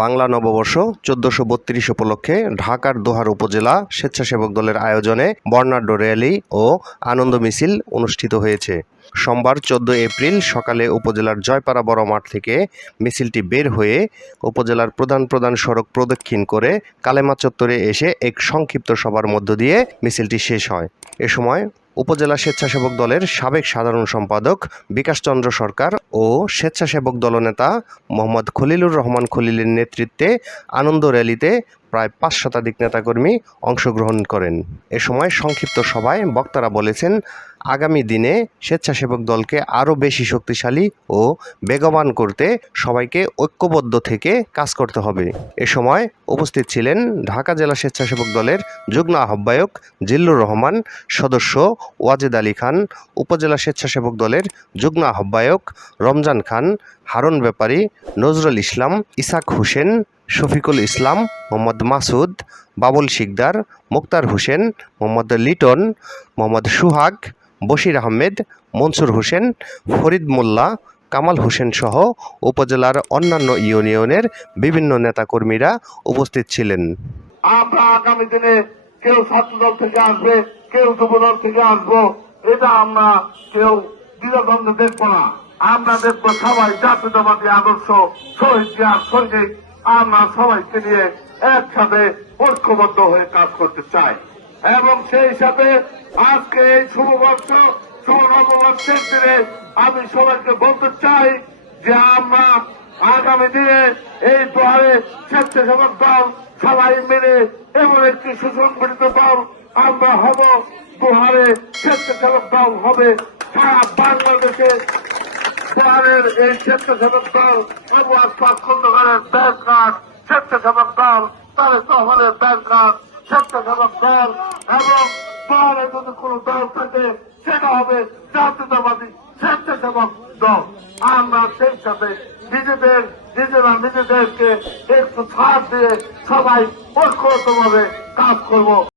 বাংলা নববর্ষ চোদ্দশো বত্রিশ উপলক্ষে ঢাকার দোহার উপজেলা স্বেচ্ছাসেবক দলের আয়োজনে বর্ণাঢ্য র্যালি ও আনন্দ মিছিল অনুষ্ঠিত হয়েছে। সোমবার চোদ্দ এপ্রিল সকালে উপজেলার জয়পাড়া বড় মাঠ থেকে মিছিলটি বের হয়ে উপজেলার প্রধান প্রধান সড়ক প্রদক্ষিণ করে কালেমা চত্বরে এসে এক সংক্ষিপ্ত সভার মধ্য দিয়ে মিছিলটি শেষ হয়। এ সময় উপজেলা স্বেচ্ছাসেবক দলের সাবেক সাধারণ সম্পাদক বিকাশচন্দ্র সরকার ও স্বেচ্ছাসেবক দলনেতা মোহাম্মদ খলিলুর রহমান খলিলের নেতৃত্বে আনন্দ র্যালিতে প্রায় পাঁচ শতাধিক নেতাকর্মী অংশগ্রহণ করেন। এ সময় সংক্ষিপ্ত সভায় বক্তারা বলেছেন, আগামী দিনে স্বেচ্ছাসেবক দলকে আরও বেশি শক্তিশালী ও বেগবান করতে সবাইকে ঐক্যবদ্ধ থেকে কাজ করতে হবে। এ সময় উপস্থিত ছিলেন ঢাকা জেলা স্বেচ্ছাসেবক দলের যুগ্ম আহ্বায়ক জিল্লুর রহমান, সদস্য ওয়াজেদ আলী খান, উপজেলা স্বেচ্ছাসেবক দলের যুগ্ম আহ্বায়ক রমজান খান, হারুন ব্যাপারী, নজরুল ইসলাম, ইসাক হোসেন শফিকুল ইসলাম, মোহাম্মদ মাসুদ, বাবুল শিকদার, মুক্তার হোসেন, মোহাম্মদ লিটন, মোহাম্মদ সুহাগ, বশির আহমেদ, মনসুর হোসেন, ফরিদ মোল্লা, কামাল হোসেন সহ উপজেলার অন্যান্য ইউনিয়নের বিভিন্ন নেতাকর্মীরা উপস্থিত ছিলেন। আমরা দেখব সবাই জাতীয়তাবাদী আদর্শ, শহীদ সৈনিক আমরা সবাইকে নিয়ে একসাথে ঐক্যবদ্ধ হয়ে কাজ করতে চাই। এবং সেই হিসাবে আজকে এই শুভবর্ষ শুভ নববর্ষের দিনে আমি সবাইকে বলতে চাই যে আমরা আগামী দিনে এই দোয়ারে স্বেচ্ছাসেবক দল সবাই মিলে এমন একটি সুসংগঠিত দল আমরা হব। দোহারে স্বেচ্ছাসেবক দল হবে সারা বাংলাদেশে। দোহারের এই স্বেচ্ছাসেবক দল আবু আসফাক খন্দকারের ব্যাংক কার্ড স্বেচ্ছাসেবক দল তারেক রহমানের ব্যাংক কার্ড স্বেচ্ছাসেবক দল এবং দোহারে যদি কোনো দল থাকে, সেটা হবে জাতীয়তাবাদী স্বেচ্ছাসেবক দল। আমরা সেই সাথে নিজেদের, নিজেরা নিজেদেরকে একটু ছাড় দিয়ে সবাই ঐক্যবদ্ধভাবে কাজ করব।